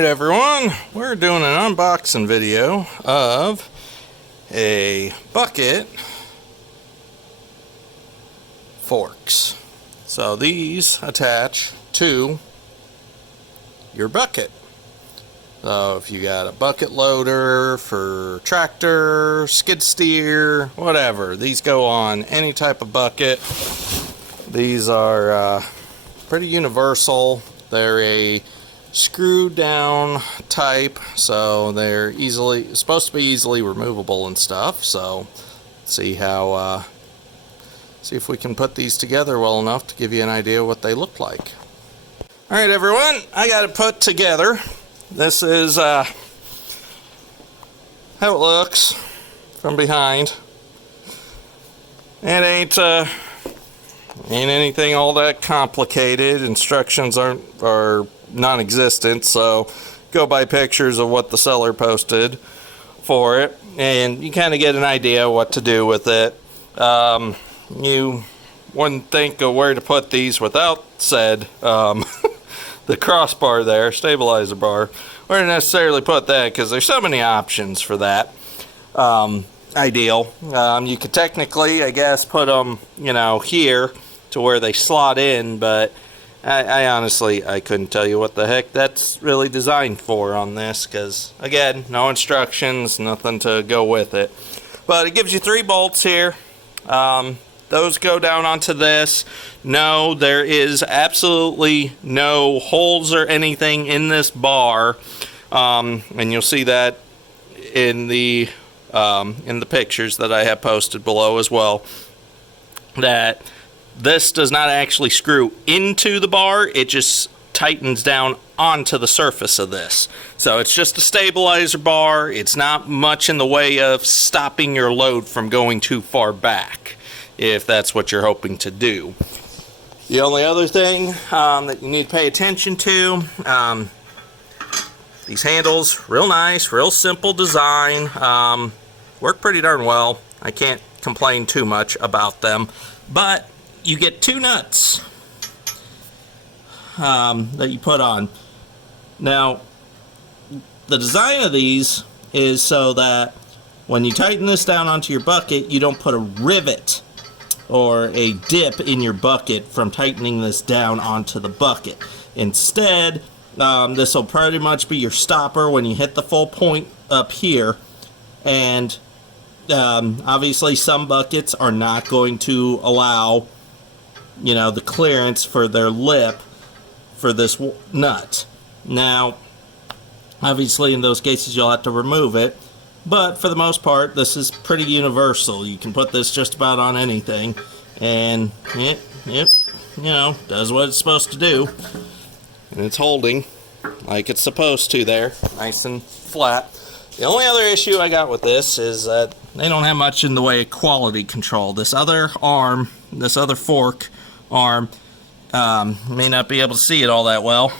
Alright everyone, we're doing an unboxing video of a bucket forks. So these attach to your bucket. So if you got a bucket loader for tractor, skid steer, whatever, these go on any type of bucket. These are pretty universal. They're a screw down type, so they're supposed to be easily removable and stuff. So see if we can put these together well enough to give you an idea what they look like. Alright everyone, I got it put together. This is how it looks from behind. It ain't anything all that complicated. Instructions are non-existent, so go by pictures of what the seller posted for it and you kind of get an idea what to do with it. You wouldn't think of where to put these without said the crossbar there, stabilizer bar. Where to necessarily put that, because there's so many options for that. Ideal. You could technically, I guess, put them, here to where they slot in, but I honestly, I couldn't tell you what the heck that's really designed for on this, because, again, no instructions, nothing to go with it. But it gives you 3 bolts here. Those go down onto this. No, there is absolutely no holes or anything in this bar, and you'll see that in the pictures that I have posted below as well, that this does not actually screw into the bar, it just tightens down onto the surface of this. So it's just a stabilizer bar. It's not much in the way of stopping your load from going too far back, if that's what you're hoping to do. The only other thing that you need to pay attention to, these handles, real nice, real simple design, work pretty darn well. I can't complain too much about them, but you get 2 nuts that you put on. Now, the design of these is so that when you tighten this down onto your bucket, you don't put a rivet or a dip in your bucket from tightening this down onto the bucket. Instead, this will pretty much be your stopper when you hit the full point up here. And obviously some buckets are not going to allow the clearance for their lip for this nut. Now, obviously in those cases you'll have to remove it, but for the most part this is pretty universal. You can put this just about on anything and it does what it's supposed to do, and it's holding like it's supposed to there, nice and flat. The only other issue I got with this is that they don't have much in the way of quality control. This other arm, this other fork arm, may not be able to see it all that well,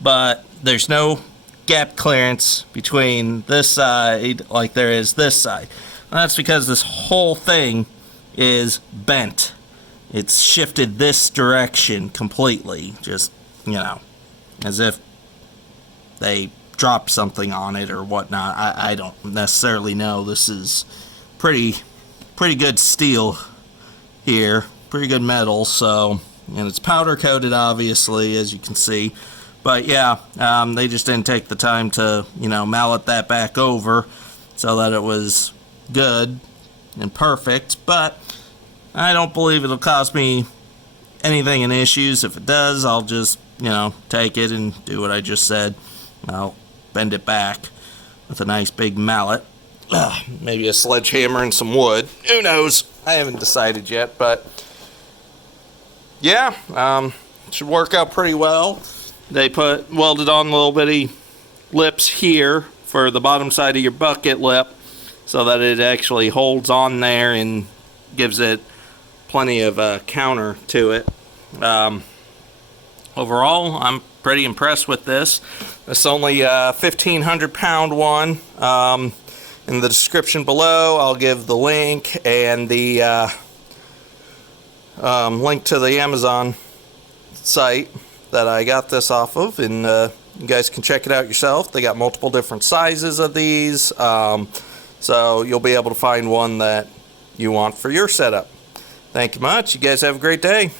but there's no gap clearance between this side like there is this side. And that's because this whole thing is bent. It's shifted this direction completely, just as if they dropped something on it or whatnot. I don't necessarily know. This is pretty good steel here, pretty good metal, so, and it's powder coated obviously, as you can see. But yeah, they just didn't take the time to mallet that back over so that it was good and perfect. But I don't believe it'll cause me anything in issues. If it does, I'll just take it and do what I just said. I'll bend it back with a nice big mallet, maybe a sledgehammer and some wood, who knows, I haven't decided yet. But yeah, it should work out pretty well. They welded on little bitty lips here for the bottom side of your bucket lip so that it actually holds on there and gives it plenty of counter to it. Overall, I'm pretty impressed with this. It's only a 1,500 pound one. In the description below, I'll give the link and the link to the Amazon site that I got this off of, and you guys can check it out yourself. They got multiple different sizes of these, so you'll be able to find one that you want for your setup. Thank you much. You guys have a great day.